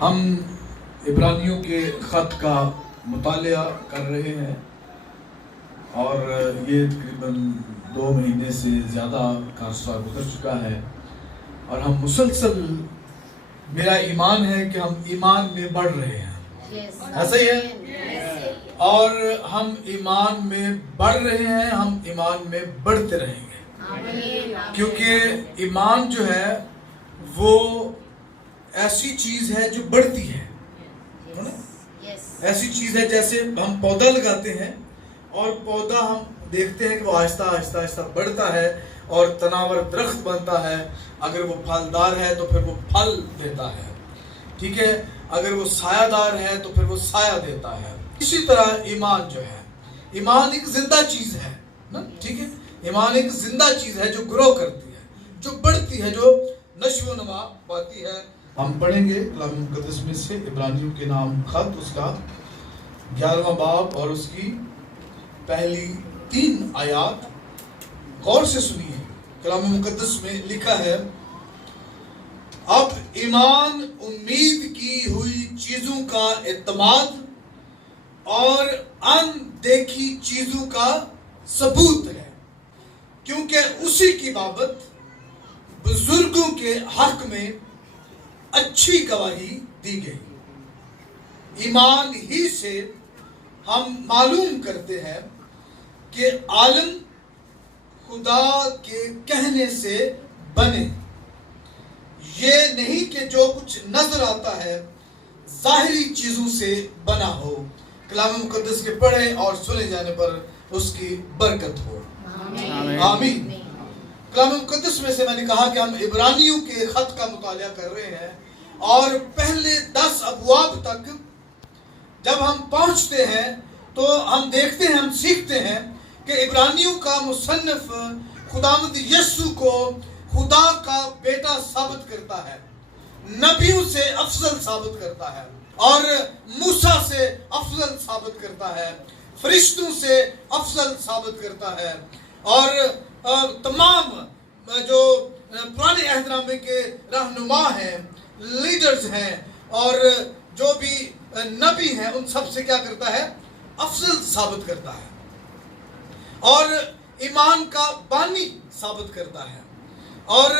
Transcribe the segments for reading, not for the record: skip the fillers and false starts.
ہم عبرانیوں کے خط کا مطالعہ کر رہے ہیں اور یہ تقریباً 2 مہینے سے زیادہ کا عرصہ گزر چکا ہے اور ہم مسلسل، میرا ایمان ہے کہ ہم ایمان میں بڑھ رہے ہیں. ایسا ہی ہے؟ اور ہم ایمان میں بڑھ رہے ہیں، ہم ایمان میں بڑھتے رہیں گے، کیونکہ ایمان جو ہے وہ ایسی چیز ہے جو بڑھتی ہے. ایسی چیز ہے جیسے ہم پودا لگاتے ہیں اور پودا ہم دیکھتے ہیں کہ وہ آہستہ آہستہ آہستہ بڑھتا ہے اور تناور درخت بنتا ہے. اگر وہ پھلدار ہے تو پھر وہ پھل دیتا ہے، ٹھیک ہے. اگر وہ سایہ دار ہے تو پھر وہ سایہ دیتا ہے. اسی طرح ایمان جو ہے، ایمان ایک زندہ چیز ہے نا، ٹھیک ہے. ایمان ایک زندہ چیز ہے جو گرو کرتی ہے، جو بڑھتی ہے، جو نشو و نما پاتی ہے. ہم پڑھیں گے کلام مقدس میں سے عبرانیوں کے نام خط، اس کا 11واں باب اور اس کی پہلی 3 آیات. غور سے سنیے. کلام مقدس میں لکھا ہے، اب ایمان امید کی ہوئی چیزوں کا اعتماد اور ان دیکھی چیزوں کا ثبوت ہے، کیونکہ اسی کی بابت بزرگوں کے حق میں اچھی گواہی دی گئی. ایمان ہی سے ہم معلوم کرتے ہیں کہ عالم خدا کے کہنے سے بنے. یہ نہیں کہ جو کچھ نظر آتا ہے ظاہری چیزوں سے بنا ہو. کلام مقدس کے پڑھے اور سنے جانے پر اس کی برکت ہو. آمین. کلام مقدس میں سے میں نے کہا کہ ہم عبرانیوں کے خط کا مطالعہ کر رہے ہیں اور پہلے 10 ابواب تک جب ہم پہنچتے ہیں تو ہم دیکھتے ہیں، ہم سیکھتے ہیں کہ عبرانیوں کا مصنف خداوند یسوع کو خدا کا بیٹا ثابت کرتا ہے، نبیوں سے افضل ثابت کرتا ہے اور موسیٰ سے افضل ثابت کرتا ہے، فرشتوں سے افضل ثابت کرتا ہے اور تمام جو پرانے عہد نامے کے رہنما ہیں، لیڈرز ہیں اور جو بھی نبی ہیں، ان سب سے کیا کرتا ہے؟ افضل ثابت کرتا ہے اور ایمان کا بانی ثابت کرتا ہے اور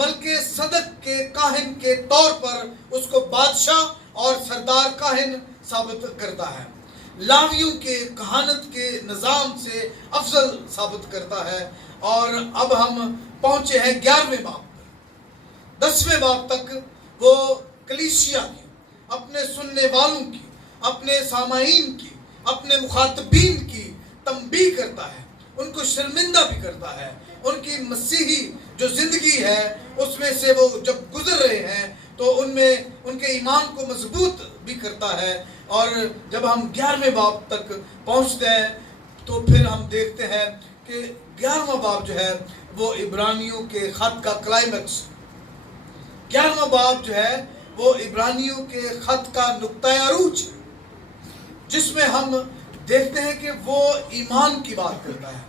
ملک صدق کے کاہن کے طور پر اس کو بادشاہ اور سردار کاہن ثابت کرتا ہے. لاویوں کے کہانت کے نظام سے افضل ثابت کرتا ہے. اور اب ہم پہنچے ہیں 11ویں باب پر. 10ویں باب تک وہ کلیسیا کی، اپنے سننے والوں کی، اپنے سامعین کی، اپنے مخاطبین کی تنبیہ کرتا ہے، ان کو شرمندہ بھی کرتا ہے. ان کی مسیحی جو زندگی ہے اس میں سے وہ جب گزر رہے ہیں تو ان میں ان کے ایمان کو مضبوط بھی کرتا ہے. اور جب ہم 11ویں باب تک پہنچتے ہیں تو پھر ہم دیکھتے ہیں کہ 11واں باب جو ہے وہ عبرانیوں کے خط کا کلائمیکس. 11واں باب جو ہے وہ عبرانیوں کے خط کا نقطہ عروج ہے، جس میں ہم دیکھتے ہیں کہ وہ ایمان کی بات کرتا ہے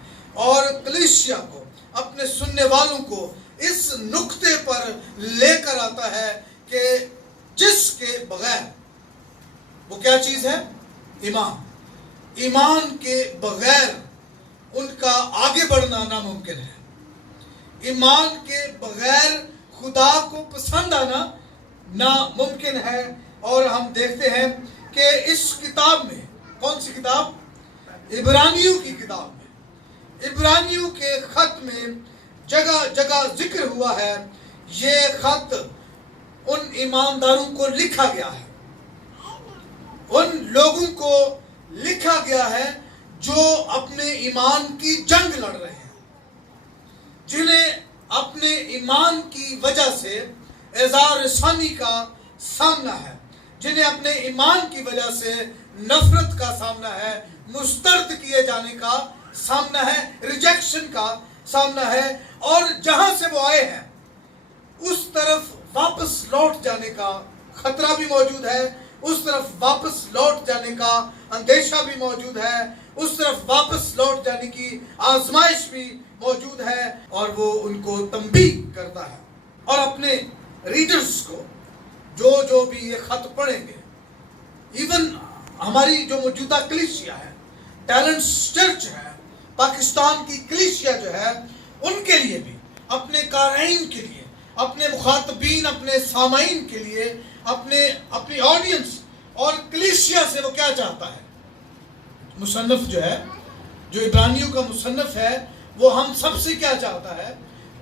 اور کلیسیا کو، اپنے سننے والوں کو اس نقطے پر لے کر آتا ہے کہ جس کے بغیر، وہ کیا چیز ہے؟ ایمان. ایمان کے بغیر ان کا آگے بڑھنا ناممکن ہے. ایمان کے بغیر خدا کو پسند آنا ناممکن ہے. اور ہم دیکھتے ہیں کہ اس کتاب میں، کون سی کتاب؟ عبرانیوں کی کتاب میں، عبرانیوں کے خط میں جگہ جگہ ذکر ہوا ہے. یہ خط ان ایمانداروں کو لکھا گیا ہے، ان لوگوں کو لکھا گیا ہے جو اپنے ایمان کی جنگ لڑ رہے ہیں، جنہیں اپنے ایمان کی وجہ سے اعزار رسانی کا سامنا ہے، جنہیں اپنے ایمان کی وجہ سے نفرت کا سامنا ہے، مسترد کیے جانے کا سامنا ہے، ریجیکشن کا سامنا ہے، اور جہاں سے وہ آئے ہیں اس طرف واپس لوٹ جانے کا خطرہ بھی موجود ہے، اس طرف واپس لوٹ جانے کا اندیشہ بھی موجود ہے، اس طرف واپس لوٹ جانے کی آزمائش بھی موجود ہے. اور وہ ان کو تنبیہ کرتا ہے اور اپنے ریڈرز کو جو بھی یہ خط پڑھیں گے، ایون ہماری جو موجودہ کلیسیا ہے، ٹیلنٹس چرچ ہے، پاکستان کی کلیسیا جو ہے، ان کے لیے بھی، اپنے قارئین کے لیے، اپنے مخاطبین، اپنے سامعین کے لیے، اپنی آڈینس اور کلیسیا سے وہ کیا چاہتا ہے؟ مصنف جو ہے، جو عبرانیوں کا مصنف ہے، وہ ہم سب سے کیا چاہتا ہے؟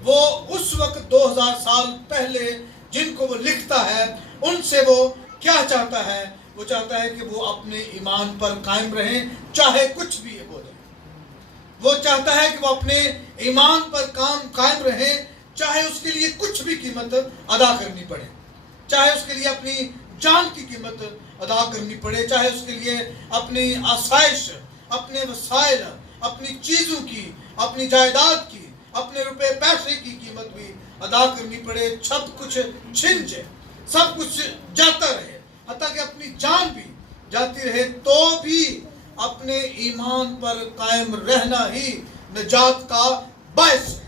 وہ اس وقت 2000 سال پہلے جن کو وہ لکھتا ہے، ان سے وہ کیا چاہتا ہے؟ وہ چاہتا ہے کہ وہ اپنے ایمان پر قائم رہیں، چاہے کچھ بھی ہو جائے۔ وہ چاہتا ہے کہ وہ اپنے ایمان پر قائم رہیں، چاہے اس کے لیے کچھ بھی قیمت ادا کرنی پڑے، چاہے اس کے لیے اپنی جان کی قیمت ادا کرنی پڑے، چاہے اس کے لیے اپنی آسائش، اپنے وسائل، اپنی چیزوں کی، اپنی جائیداد کی، اپنے روپے پیسے کی قیمت بھی ادا کرنی پڑے، سب کچھ چھن جائے، سب کچھ جاتا رہے، حتیٰ کہ اپنی جان بھی جاتی رہے، تو بھی اپنے ایمان پر قائم رہنا ہی نجات کا باعث ہے۔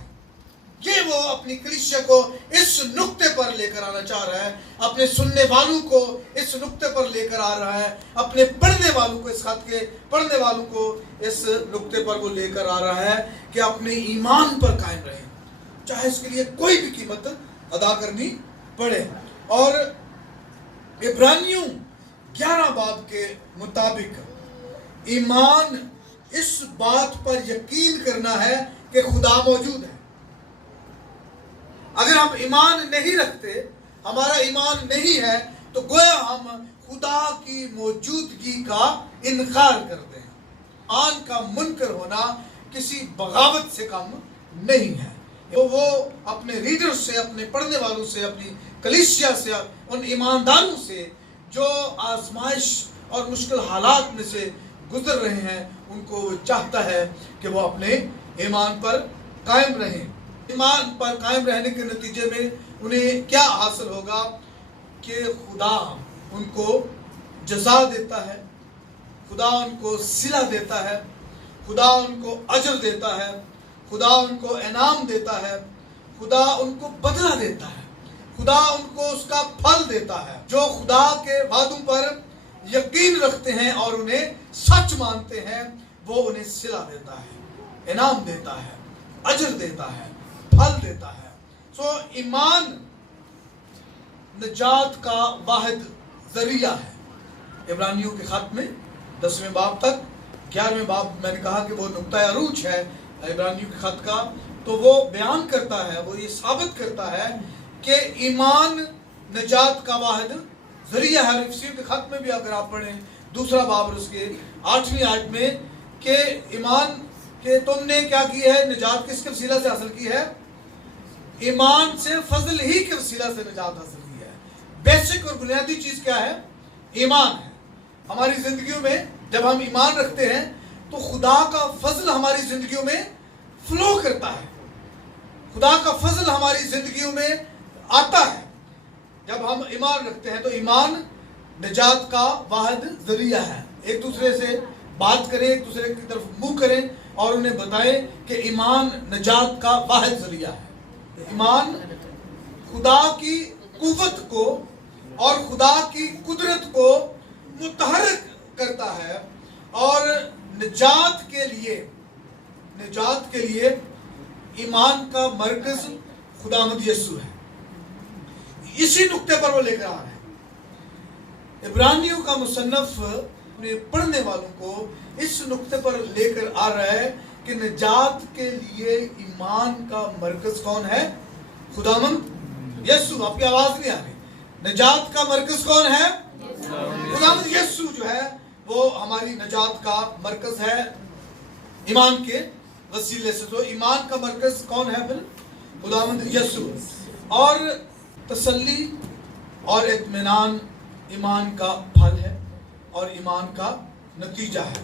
یہ وہ اپنی کلیسیا کو اس نقطے پر لے کر آنا چاہ رہا ہے، اپنے سننے والوں کو اس نقطے پر لے کر آ رہا ہے، اپنے پڑھنے والوں کو، اس خط کے پڑھنے والوں کو اس نقطے پر وہ لے کر آ رہا ہے کہ اپنے ایمان پر قائم رہیں، چاہے اس کے لیے کوئی بھی قیمت ادا کرنی پڑے۔ اور عبرانیوں 11 باب کے مطابق ایمان اس بات پر یقین کرنا ہے کہ خدا موجود ہے۔ اگر ہم ایمان نہیں رکھتے، ہمارا ایمان نہیں ہے، تو گویا ہم خدا کی موجودگی کا انکار کرتے ہیں۔ ایمان کا منکر ہونا کسی بغاوت سے کم نہیں ہے۔ وہ اپنے ریڈر سے، اپنے پڑھنے والوں سے، اپنی کلیسیا سے، ان ایمانداروں سے جو آزمائش اور مشکل حالات میں سے گزر رہے ہیں، ان کو چاہتا ہے کہ وہ اپنے ایمان پر قائم رہیں۔ ایمان پر قائم رہنے کے نتیجے میں انہیں کیا حاصل ہوگا؟ کہ خدا ان کو جزا دیتا ہے، خدا ان کو صلہ دیتا ہے، خدا ان کو اجر دیتا ہے، خدا ان کو انعام دیتا ہے، خدا ان کو بدلہ دیتا ہے، خدا ان کو اس کا پھل دیتا ہے۔ جو خدا کے وعدوں پر یقین رکھتے ہیں اور انہیں سچ مانتے ہیں، وہ انہیں صلہ دیتا ہے، انعام دیتا ہے، اجر دیتا ہے، پھل دیتا ہے۔ ایمان نجات کا واحد ذریعہ ہے۔ عبرانیوں کے خط میں 10ویں باب تک، 11ویں باب میں نے کہا کہ وہ نقطہ عروج ہے عبرانیوں کے خط کا، تو وہ بیان کرتا ہے، وہ یہ ثابت کرتا ہے کہ ایمان نجات کا واحد ذریعہ ہے۔ افسیوں کے خط میں بھی اگر آپ پڑھیں 2 باب اور اس کے 8ویں آیت میں، کہ ایمان کہ تم نے کیا کی ہے؟ نجات کس کے وسیلہ سے حاصل کی ہے؟ ایمان سے، فضل ہی کے وسیلہ سے نجات حاصل کی ہے۔ بیسک اور بنیادی چیز کیا ہے؟ ایمان ہے۔ ہماری زندگیوں میں جب ہم ایمان رکھتے ہیں تو خدا کا فضل ہماری زندگیوں میں فلو کرتا ہے، خدا کا فضل ہماری زندگیوں میں آتا ہے جب ہم ایمان رکھتے ہیں۔ تو ایمان نجات کا واحد ذریعہ ہے۔ ایک دوسرے سے بات کریں، ایک دوسرے کی طرف منہ کریں اور انہیں بتائیں کہ ایمان نجات کا واحد ذریعہ ہے۔ ایمان خدا کی قوت کو اور خدا کی قدرت کو متحرک کرتا ہے، اور نجات کے لیے ایمان کا مرکز خداوند یسوع ہے۔ اسی نقطے پر وہ لے کر آ رہے ہیں۔ عبرانیوں کا مصنف اپنے پڑھنے والوں کو اس نقطے پر لے کر آ رہا ہے کہ نجات کے لیے ایمان کا مرکز کون ہے؟ خداوند یسوع۔ آپ کی آواز نہیں آ رہی۔ نجات کا مرکز کون ہے؟ خداوند یسوع جو ہے وہ ہماری نجات کا مرکز ہے ایمان کے وسیلے سے۔ تو ایمان کا مرکز کون ہے پھر؟ خداوند یسوع۔ اور تسلی اور اطمینان ایمان کا پھل ہے اور ایمان کا نتیجہ ہے۔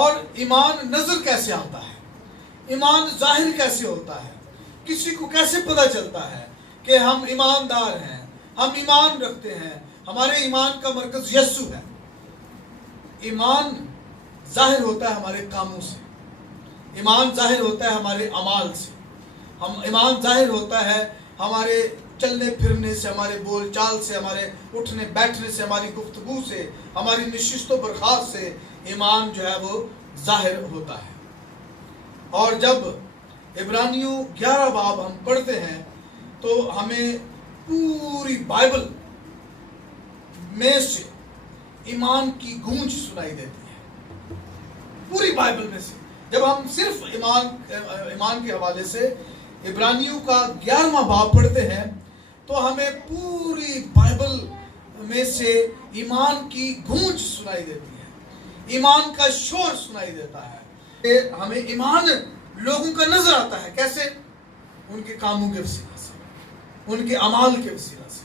اور ایمان نظر کیسے آتا ہے؟ ایمان ظاہر کیسے ہوتا ہے؟ کسی کو کیسے پتہ چلتا ہے کہ ہم ایماندار ہیں، ہم ایمان رکھتے ہیں، ہمارے ایمان کا مرکز یسوع ہے؟ ایمان ظاہر ہوتا ہے ہمارے کاموں سے، ایمان ظاہر ہوتا ہے ہمارے اعمال سے، ایمان ظاہر ہوتا ہے ہمارے چلنے پھرنے سے، ہمارے بول چال سے، ہمارے اٹھنے بیٹھنے سے، ہماری گفتگو سے، ہماری نشست و برخاست سے ایمان جو ہے وہ ظاہر ہوتا ہے۔ اور جب عبرانیوں 11 باب ہم پڑھتے ہیں تو ہمیں پوری بائبل میں سے ایمان کی گونج سنائی دیتی ہے، پوری بائبل میں سے۔ جب ہم صرف ایمان کے حوالے سے عبرانیوں کا 11واں باب پڑھتے ہیں تو ہمیں پوری بائبل میں سے ایمان کی گونج سنائی دیتی ہے، ایمان کا شور سنائی دیتا ہے۔ ہمیں ایمان لوگوں کا نظر آتا ہے، کیسے؟ ان کے کاموں کے وسیلہ سے، ان کے اعمال کے وسیلہ سے،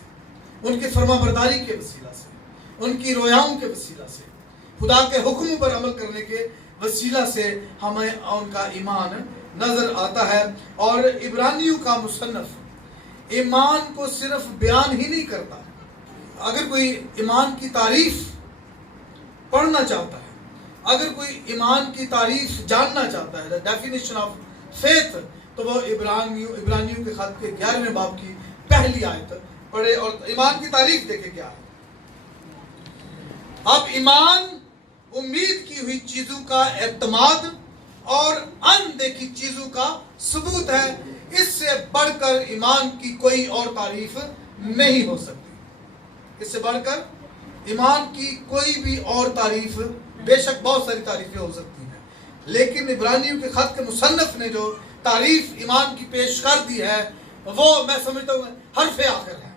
ان کی فرما برداری کے وسیلہ سے، ان کی رویاؤں کے وسیلہ سے، خدا کے حکم پر عمل کرنے کے وسیلہ سے ہمیں ان کا ایمان نظر آتا ہے۔ اور عبرانیوں کا مصنف ایمان کو صرف بیان ہی نہیں کرتا، اگر کوئی ایمان کی تعریف پڑھنا چاہتا ہے، اگر کوئی ایمان کی تعریف جاننا چاہتا ہے، ڈیفینیشن آف فیتھ، تو وہ عبرانیوں کے خط کے 11ویں باب کی پہلی آیت پڑھے اور ایمان کی تعریف دیکھے کیا ہے۔ اب ایمان امید کی ہوئی چیزوں کا اعتماد اور اندیکھی چیزوں کا ثبوت ہے، اس سے بڑھ کر ایمان کی کوئی اور تعریف نہیں ہو سکتی۔ اس سے بڑھ کر ایمان کی کوئی بھی اور تعریف، بے شک بہت ساری تعریفیں ہو سکتی ہیں، لیکن عبرانیوں کے خط کے مصنف نے جو تعریف ایمان کی پیش کر دی ہے وہ میں سمجھتا ہوں حرف آخر ہے،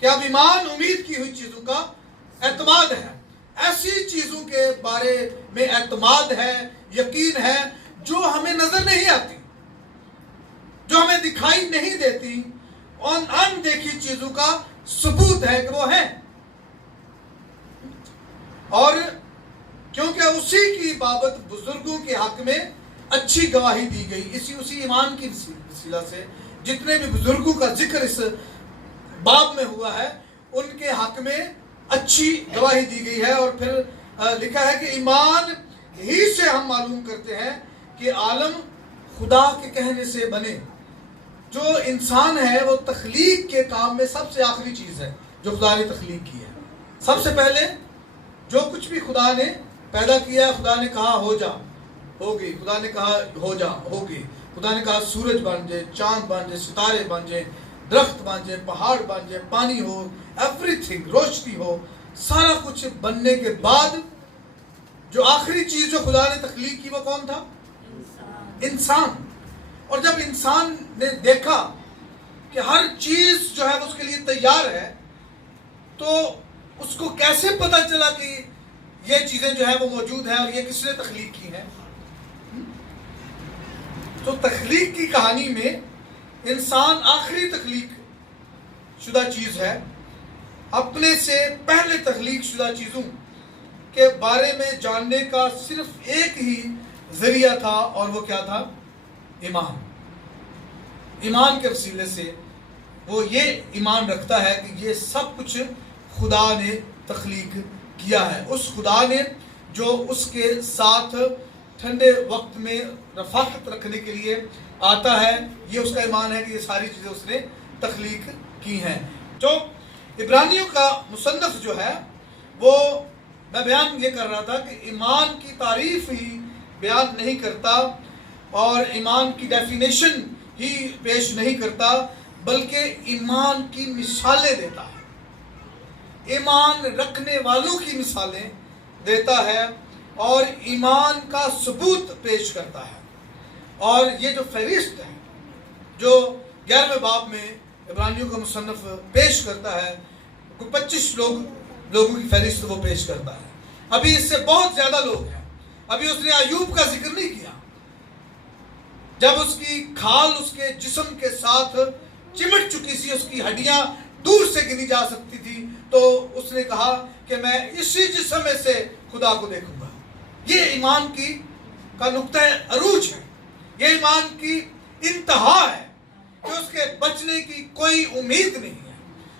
کہ اب ایمان امید کی ہوئی چیزوں کا اعتماد ہے، ایسی چیزوں کے بارے میں اعتماد ہے، یقین ہے جو ہمیں نظر نہیں آتی، جو ہمیں دکھائی نہیں دیتی، ان اندیکھی چیزوں کا ثبوت ہے کہ وہ ہیں، اور کیونکہ اسی کی بابت بزرگوں کے حق میں اچھی گواہی دی گئی، اسی ایمان کی وسیلہ سے جتنے بھی بزرگوں کا ذکر اس باب میں ہوا ہے ان کے حق میں اچھی گواہی دی گئی ہے۔ اور پھر لکھا ہے کہ ایمان ہی سے ہم معلوم کرتے ہیں کہ عالم خدا کے کہنے سے بنے۔ جو انسان ہے وہ تخلیق کے کام میں سب سے آخری چیز ہے جو خدا نے تخلیق کی ہے۔ سب سے پہلے جو کچھ بھی خدا نے پیدا کیا، خدا نے کہا ہو جا، ہو گئی، خدا نے کہا ہو جا، ہو گئی، خدا نے کہا سورج بن جائے، چاند بن جائے، ستارے بن جائے، درخت بن جائے، پہاڑ بن جائے، پانی ہو، ایوری تھنگ، روشنی ہو، سارا کچھ بننے کے بعد جو آخری چیز جو خدا نے تخلیق کی وہ کون تھا؟ انسان۔ اور جب انسان نے دیکھا کہ ہر چیز جو ہے اس کے لیے تیار ہے، تو اس کو کیسے پتا چلا کہ یہ چیزیں جو ہے وہ موجود ہیں اور یہ کس نے تخلیق کی ہیں؟ تو تخلیق کی کہانی میں انسان آخری تخلیق شدہ چیز ہے۔ اپنے سے پہلے تخلیق شدہ چیزوں کے بارے میں جاننے کا صرف ایک ہی ذریعہ تھا، اور وہ کیا تھا؟ ایمان۔ ایمان کے وسیلے سے وہ یہ ایمان رکھتا ہے کہ یہ سب کچھ خدا نے تخلیق کیا ہے، اس خدا نے جو اس کے ساتھ ٹھنڈے وقت میں رفاقت رکھنے کے لیے آتا ہے، یہ اس کا ایمان ہے کہ یہ ساری چیزیں اس نے تخلیق کی ہیں۔ جو عبرانیوں کا مصنف جو ہے وہ، میں بیان یہ کر رہا تھا کہ ایمان کی تعریف ہی بیان نہیں کرتا اور ایمان کی ڈیفینیشن ہی پیش نہیں کرتا، بلکہ ایمان کی مثالیں دیتا ہے، ایمان رکھنے والوں کی مثالیں دیتا ہے اور ایمان کا ثبوت پیش کرتا ہے۔ اور یہ جو فہرست ہے جو 11ویں باب میں عبرانیوں کا مصنف پیش کرتا ہے، 25 لوگوں کی فہرست وہ پیش کرتا ہے۔ ابھی اس سے بہت زیادہ لوگ ہیں۔ ابھی اس نے ایوب کا ذکر نہیں کیا، جب اس کی کھال اس کے جسم کے ساتھ چمٹ چکی سی، اس کی ہڈیاں دور سے گنی جا سکتی تھی، تو اس نے کہا کہ میں اسی جسم میں سے خدا کو دیکھوں گا۔ یہ ایمان کا نقطہ عروج ہے، یہ ایمان کی انتہا ہے کہ اس کے بچنے کی کوئی امید نہیں ہے۔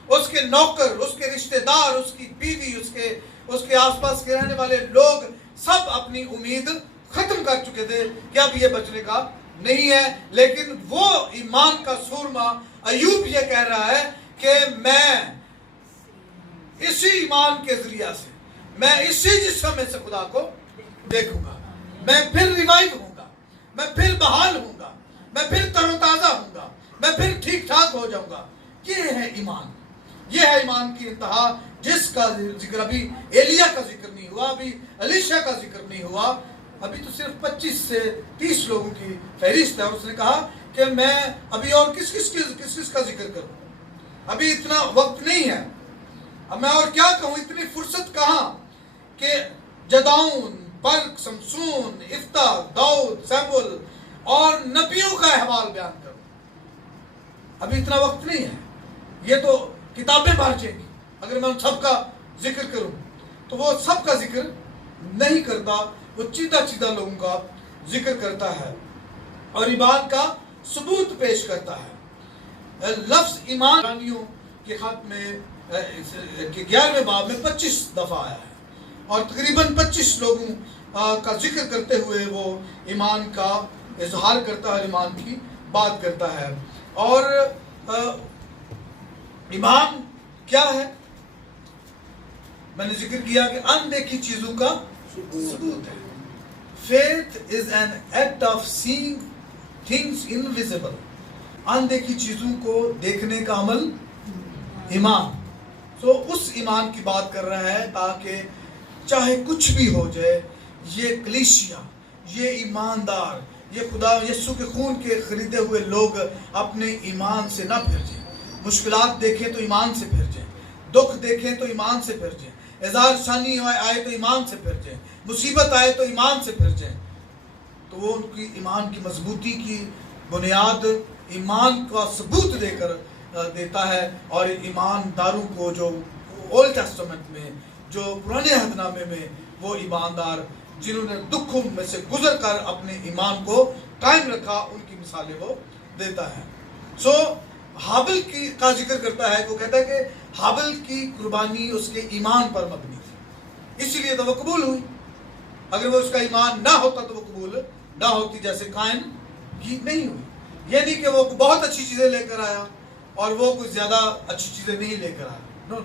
اس کے نوکر، اس کے رشتہ دار، اس کی بیوی، اس کے آس پاس کے رہنے والے لوگ سب اپنی امید ختم کر چکے تھے کہ اب یہ بچنے کا نہیں ہے، لیکن وہ ایمان کا سورما ایوب یہ کہہ رہا ہے کہ میں اسی ایمان کے ذریعہ سے میں اسی جسم میں سے خدا کو دیکھوں گا، میں پھر ریوائیو ہوں گا، میں پھر بحال ہوں گا، میں پھر تر و تازہ ہوں گا، میں پھر ٹھیک ٹھاک ہو جاؤں گا۔ یہ ہے ایمان، یہ ہے ایمان کی انتہا، جس کا ذکر ابھی ایلیا کا ذکر نہیں ہوا، ابھی الیشا کا ذکر نہیں ہوا، ابھی تو صرف 25 سے 30 لوگوں کی فہرست ہے، اور اس نے کہا کہ میں ابھی اور کس کس کا ذکر کروں، ابھی اتنا وقت نہیں ہے، اب میں اور کیا کہوں، اتنی فرصت کہاں کہ جدعون، برق، سمسون، افتح، داؤد، سیمول اور نبیوں کا احوال بیان کروں، ابھی اتنا وقت نہیں ہے، یہ تو کتابیں بھر جائیں گی اگر میں ان سب کا ذکر کروں، تو وہ سب کا ذکر نہیں کرتا، وہ چیدہ لوگوں کا ذکر کرتا ہے اور ایمان کا ثبوت پیش کرتا ہے۔ لفظ ایمان عبرانیوں کے خط میں 11ویں باب میں 25 دفعہ آیا ہے، اور تقریباً 25 لوگوں کا ذکر کرتے ہوئے وہ ایمان کا اظہار کرتا ہے، ایمان کی بات کرتا ہے۔ اور ایمان کیا ہے؟ میں نے ذکر کیا کہ اندیکھی چیزوں کا ثبوت ہے۔ Faith is an act of seeing things invisible. اندیکھی چیزوں کو دیکھنے کا عمل ایمان۔ تو اس ایمان کی بات کر رہا ہے تاکہ چاہے کچھ بھی ہو جائے، یہ کلیسیا، یہ ایماندار، یہ خدا یسوع کے خون کے خریدے ہوئے لوگ اپنے ایمان سے نہ پھر جائیں۔ مشکلات دیکھیں تو ایمان سے پھر جائیں، دکھ دیکھیں تو ایمان سے پھر جائیں، اعزار ثانی آئے تو ایمان سے پھر جائیں، مصیبت آئے تو ایمان سے پھر جائیں۔ تو وہ ان کی ایمان کی مضبوطی کی بنیاد ایمان کا ثبوت دے کر دیتا ہے، اور ایمانداروں کو جو اولڈ ٹیسٹمنٹ میں، جو پرانے عہد نامے میں وہ ایماندار جنہوں نے دکھوں میں سے گزر کر اپنے ایمان کو قائم رکھا، ان کی مثالیں وہ دیتا ہے۔ حابل کا ذکر کرتا ہے، وہ کہتا ہے کہ حابل کی قربانی اس کے ایمان پر مبنی تھی، اسی لیے تو وہ قبول ہوئی، اگر وہ اس کا ایمان نہ ہوتا تو وہ قبول نہ ہوتی، جیسے قائن کی نہیں ہوئی۔ یہ نہیں کہ وہ بہت اچھی چیزیں لے کر آیا اور وہ کچھ زیادہ اچھی چیزیں نہیں لے کر آیا، نو،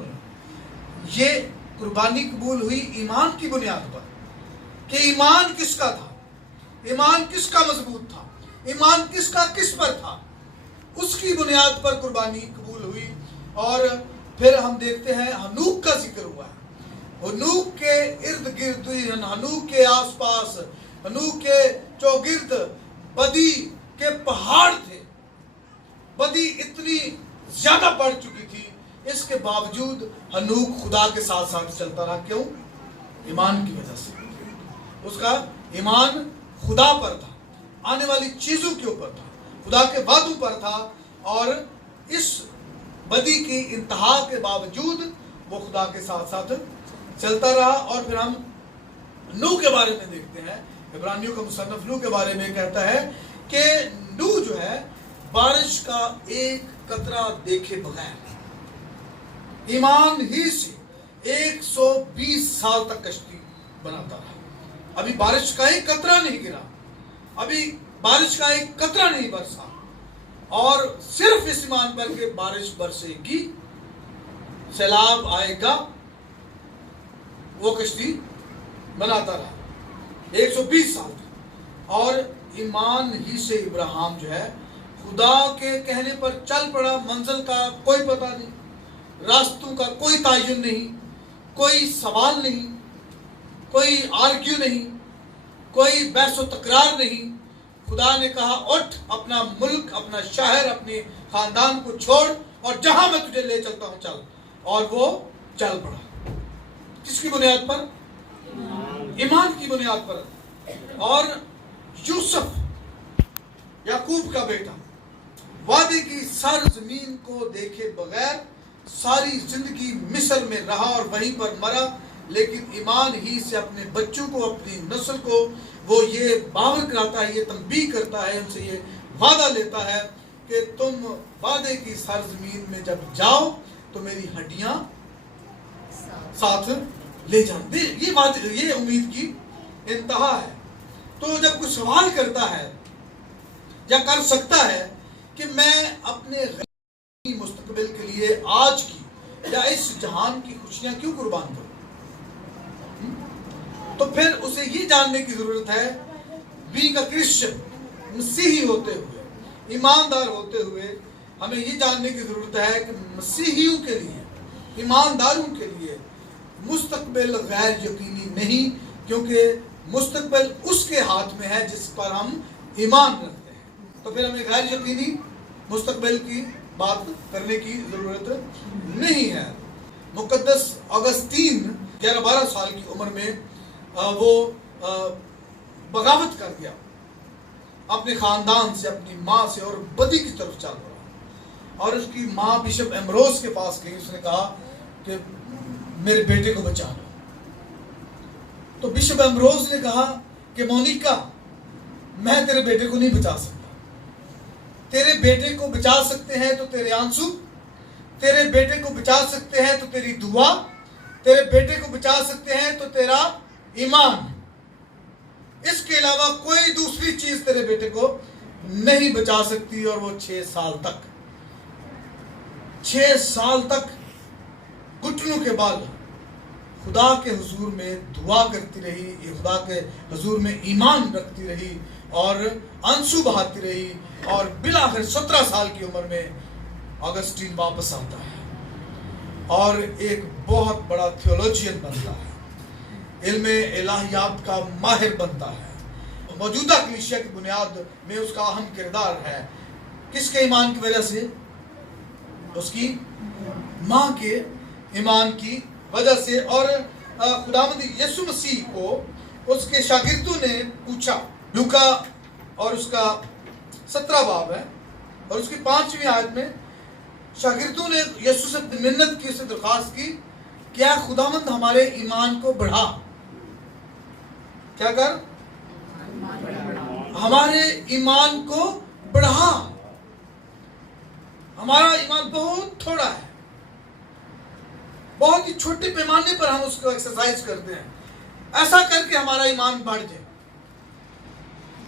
یہ قربانی قبول ہوئی ایمان کی بنیاد پر، کہ ایمان کس کا تھا، ایمان کس کا مضبوط تھا، ایمان کس کا کس پر تھا، اس کی بنیاد پر قربانی قبول ہوئی۔ اور پھر ہم دیکھتے ہیں ہنوک کا ذکر ہوا ہے، ہنوک کے ارد گرد، ہنوک کے آس پاس، ہنوک کے چوگرد بدی کے پہاڑ تھے، بدی اتنی زیادہ بڑھ چکی تھی، اس کے باوجود ہنوک خدا کے ساتھ ساتھ چلتا رہا۔ کیوں؟ ایمان کی وجہ سے، اس کا ایمان خدا پر تھا، آنے والی چیزوں کے اوپر تھا، خدا کے وعدوں پر تھا، اور اس بدی کی انتہا کے باوجود وہ خدا کے ساتھ ساتھ چلتا رہا۔ اور پھر ہم نوح کے بارے میں دیکھتے ہیں، عبرانیوں کا مصنف نوح کے بارے میں کہتا ہے کہ نوح جو ہے بارش کا ایک قطرہ دیکھے بغیر ایمان ہی سے 120 سال تک کشتی بناتا رہا۔ ابھی بارش کا ایک قطرہ نہیں گرا، ابھی بارش کا ایک قطرہ نہیں برسا، اور صرف اس ایمان پر کہ بارش برسے گی، سیلاب آئے گا، وہ کشتی بناتا رہا 120 سال تک۔ اور ایمان ہی سے ابراہیم جو ہے خدا کے کہنے پر چل پڑا، منزل کا کوئی پتہ نہیں، راستوں کا کوئی تعین نہیں، کوئی سوال نہیں، کوئی آرگیو نہیں، کوئی بحث و تکرار نہیں۔ خدا نے کہا اٹھ، اپنا ملک، اپنا شہر، اپنے خاندان کو چھوڑ، اور جہاں میں تجھے لے چلتا ہوں چل، اور وہ چل پڑا۔ کس کی بنیاد پر؟ ایمان کی بنیاد پر۔ اور یوسف، یعقوب کا بیٹا، وعدے کی سرزمین کو دیکھے بغیر ساری زندگی مصر میں رہا اور وہیں پر مرا، لیکن ایمان ہی سے اپنے بچوں کو، اپنی نسل کو وہ یہ باور کراتا ہے، یہ تنبیہ کرتا ہے، ان سے یہ وعدہ لیتا ہے کہ تم وعدے کی سرزمین میں جب جاؤ تو میری ہڈیاں ساتھ لے جاؤ۔ یہ امید کی انتہا ہے۔ تو جب کوئی سوال کرتا ہے یا کر سکتا ہے کہ میں اپنے غیبی مستقبل کے لیے آج کی یا اس جہان کی خوشیاں کیوں قربان کروں؟ تو پھر اسے یہ جاننے کی ضرورت ہے، بینگ اے کرسچن، مسیحی ہوتے ہوئے، ایماندار ہوتے ہوئے ہمیں یہ جاننے کی ضرورت ہے کہ مسیحیوں کے لیے، ایمانداروں کے لیے مستقبل غیر یقینی نہیں، کیونکہ مستقبل اس کے ہاتھ میں ہے جس پر ہم ایمان رکھتے ہیں۔ تو پھر ہمیں غیر یقینی مستقبل کی بات کرنے کی ضرورت نہیں ہے۔ مقدس اگستین 11-12 سال کی عمر میں وہ بغاوت کر گیا اپنے خاندان سے، اپنی ماں سے، اور بدی کی طرف چل پڑا، اور اس کی ماں بشپ ایمبروز کے پاس گئی۔ اس نے کہا کہ میرے بیٹے کو بچانا۔ تو بشپ ایمبروز نے کہا کہ مونیکا، میں تیرے بیٹے کو نہیں بچا سکتا، تیرے بیٹے کو بچا سکتے ہیں تو تیرے آنسو، تیرے بیٹے کو بچا سکتے ہیں تو تیری دعا، تیرے بیٹے کو بچا سکتے ہیں تو تیرا ایمان، اس کے علاوہ کوئی دوسری چیز تیرے بیٹے کو نہیں بچا سکتی۔ اور وہ 6 سال تک گھٹنوں کے بال خدا کے حضور میں دعا کرتی رہی، خدا کے حضور میں ایمان رکھتی رہی اور آنسو بہاتی رہی، اور بالآخر 17 سال کی عمر میں اگسٹین واپس آتا ہے اور ایک بہت بڑا تھیولوجین بنتا ہے، علم الہیات کا ماہر بنتا ہے۔ موجودہ کلیسیا کی بنیاد میں اس کا اہم کردار ہے۔ کس کے ایمان کی وجہ سے؟ اس کی ماں کے ایمان کی وجہ سے۔ اور خداوند یسوع مسیح کو اس کے شاگردوں نے پوچھا، لوکا اور اس کا 17 باب ہے اور اس کی 5ویں آیت میں شاگردوں نے یسوع سے منت کی، اسے درخواست کی کہ اے خداوند ہمارے ایمان کو بڑھا۔ کیا کر؟ ہمارے ایمان کو بڑھا، ہمارا ایمان بہت تھوڑا ہے، بہت ہی چھوٹے پیمانے پر ہم اس کو ایکسرسائز کرتے ہیں، ایسا کر کے ہمارا ایمان بڑھ جائے۔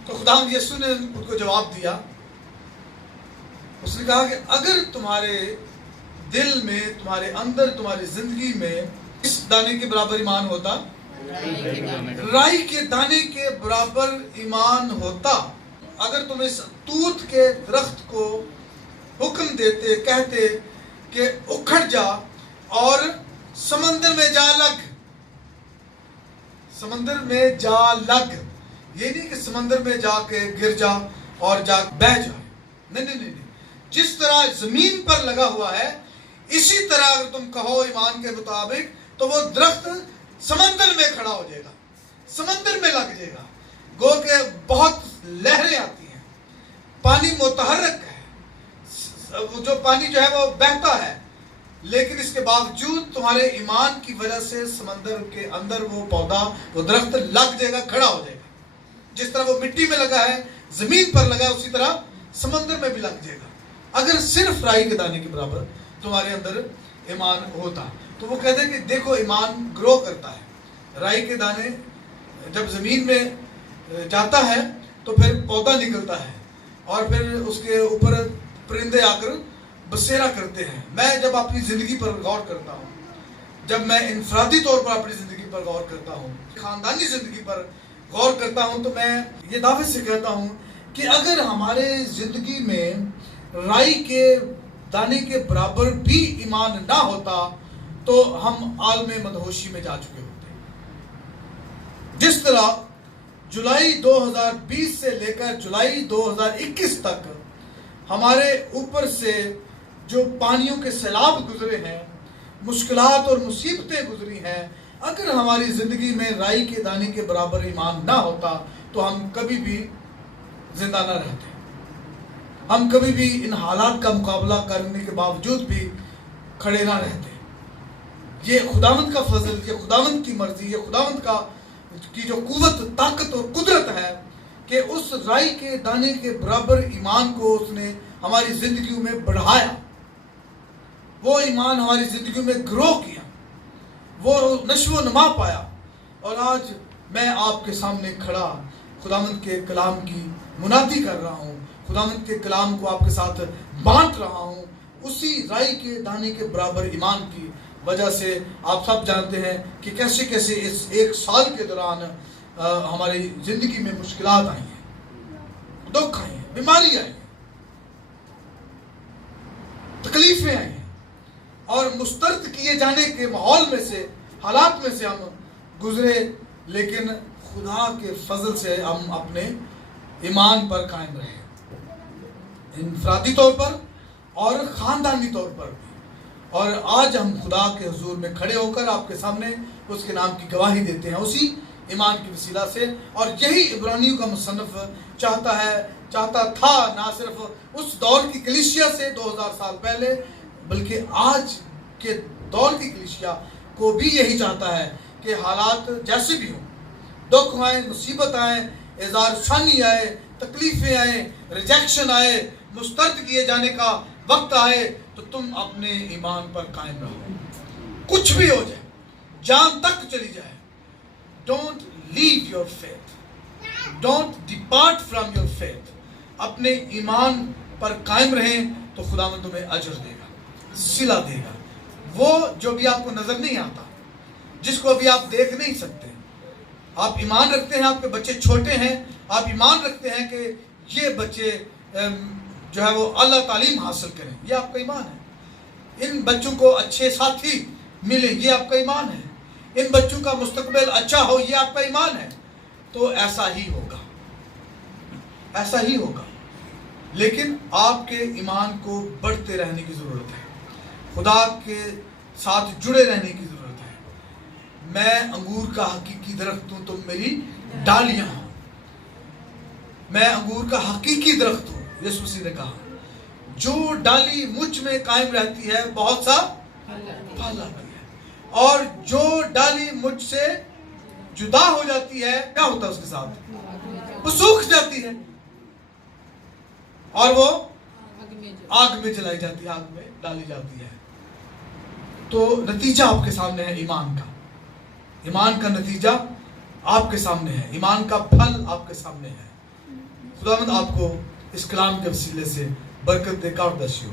تو خداوند یسوع نے ان کو جواب دیا، اس نے کہا کہ اگر تمہارے دل میں، تمہارے اندر، تمہاری زندگی میں اس دانے کے برابر ایمان ہوتا، رائی کے دانے کے برابر ایمان ہوتا، اگر تم اس توت کے درخت کو حکم دیتے، کہتے کہ اکھڑ جا اور سمندر میں جا لگ، سمندر میں جا لگ، یہ نہیں کہ سمندر میں جا کے گر جا اور جا بہ جا، نہیں، جس طرح زمین پر لگا ہوا ہے اسی طرح اگر تم کہو ایمان کے مطابق تو وہ درخت سمندر میں کھڑا ہو جائے گا، سمندر میں لگ جائے گا۔ گو کہ بہت لہریں آتی ہیں، پانی متحرک ہے، جو پانی جو ہے وہ بہتا ہے، لیکن اس کے باوجود تمہارے ایمان کی وجہ سے سمندر کے اندر وہ پودا، وہ درخت لگ جائے گا، کھڑا ہو جائے گا۔ جس طرح وہ مٹی میں لگا ہے، زمین پر لگا ہے، اسی طرح سمندر میں بھی لگ جائے گا۔ اگر صرف رائی کے دانے کے برابر تمہارے اندر ایمان ہوتا تو وہ کہتے ہیں کہ دیکھو ایمان گرو کرتا ہے۔ رائی کے دانے جب زمین میں جاتا ہے تو پھر پودا نکلتا ہے اور پھر اس کے اوپر پرندے آ کر بسیرا کرتے ہیں۔ میں جب اپنی زندگی پر غور کرتا ہوں، جب میں انفرادی طور پر اپنی زندگی پر غور کرتا ہوں، خاندانی زندگی پر غور کرتا ہوں، تو میں یہ دعوے سے کہتا ہوں کہ اگر ہمارے زندگی میں رائی کے دانے کے برابر بھی ایمان نہ ہوتا تو ہم عالم مدہوشی میں جا چکے ہوتے۔ جس طرح جولائی 2020 سے لے کر جولائی 2021 تک ہمارے اوپر سے جو پانیوں کے سیلاب گزرے ہیں، مشکلات اور مصیبتیں گزری ہیں، اگر ہماری زندگی میں رائی کے دانے کے برابر ایمان نہ ہوتا تو ہم کبھی بھی زندہ نہ رہتے، ہم کبھی بھی ان حالات کا مقابلہ کرنے کے باوجود بھی کھڑے نہ رہتے۔ یہ خداوند کا فضل، یہ خداوند کی مرضی، یہ خداوند کی جو قوت، طاقت اور قدرت ہے کہ اس رائی کے دانے کے برابر ایمان کو اس نے ہماری زندگیوں میں بڑھایا، وہ ایمان ہماری زندگیوں میں گرو کیا، وہ نشو و نما پایا، اور آج میں آپ کے سامنے کھڑا خداوند کے کلام کی منادی کر رہا ہوں، خداوند کے کلام کو آپ کے ساتھ بانٹ رہا ہوں، اسی رائی کے دانے کے برابر ایمان کی وجہ سے آپ سب جانتے ہیں کہ کیسے کیسے اس ایک سال کے دوران ہماری زندگی میں مشکلات آئی ہیں، دکھ آئے ہیں، بیماری آئی ہیں، تکلیفیں آئی ہیں، اور مسترد کیے جانے کے ماحول میں سے، حالات میں سے ہم گزرے، لیکن خدا کے فضل سے ہم اپنے ایمان پر قائم رہے، انفرادی طور پر اور خاندانی طور پر بھی۔ اور آج ہم خدا کے حضور میں کھڑے ہو کر آپ کے سامنے اس کے نام کی گواہی دیتے ہیں اسی ایمان کی وسیلہ سے۔ اور یہی عبرانیوں کا مصنف چاہتا تھا، نہ صرف اس دور کی کلیسیا سے 2000 سال پہلے، بلکہ آج کے دور کی کلیسیا کو بھی یہی چاہتا ہے کہ حالات جیسے بھی ہوں، دکھ آئیں، مصیبت آئیں، اظہار ثانی آئے، تکلیفیں آئیں، ریجیکشن آئے، مسترد کیے جانے کا وقت آئے، تو تم اپنے ایمان پر قائم رہو، کچھ بھی ہو جائے، جان تک چلی جائے۔ Don't leave your faith, don't depart from your faith. اپنے ایمان پر قائم رہیں تو خداوند تمہیں اجر دے گا، صلہ دے گا، وہ جو بھی آپ کو نظر نہیں آتا، جس کو ابھی آپ دیکھ نہیں سکتے۔ آپ ایمان رکھتے ہیں آپ کے بچے چھوٹے ہیں، آپ ایمان رکھتے ہیں کہ یہ بچے جو ہے وہ اعلیٰ تعلیم حاصل کریں، یہ آپ کا ایمان ہے۔ ان بچوں کو اچھے ساتھی ملیں، یہ آپ کا ایمان ہے۔ ان بچوں کا مستقبل اچھا ہو، یہ آپ کا ایمان ہے۔ تو ایسا ہی ہوگا، ایسا ہی ہوگا، لیکن آپ کے ایمان کو بڑھتے رہنے کی ضرورت ہے، خدا کے ساتھ جڑے رہنے کی ضرورت ہے۔ میں انگور کا حقیقی درخت ہوں، تم میری ڈالیاں ہو۔ میں انگور کا حقیقی درخت ہوں، یسوع مسیح نے کہا، جو ڈالی مجھ میں قائم رہتی ہے بہت سا پھل لاتی ہے، اور جو ڈالی مجھ سے جدا ہو جاتی ہے، کیا ہوتا ہے اس کے ساتھ؟ وہ سوکھ جاتی ہے اور وہ آگ میں جلائی جاتی ہے، آگ میں ڈالی جاتی ہے۔ تو نتیجہ آپ کے سامنے ہے ایمان کا، ایمان کا نتیجہ آپ کے سامنے ہے، ایمان کا پھل آپ کے سامنے ہے۔ خداوند آپ کو اس کلام کے وسیلے سے برکت دے۔ God bless you.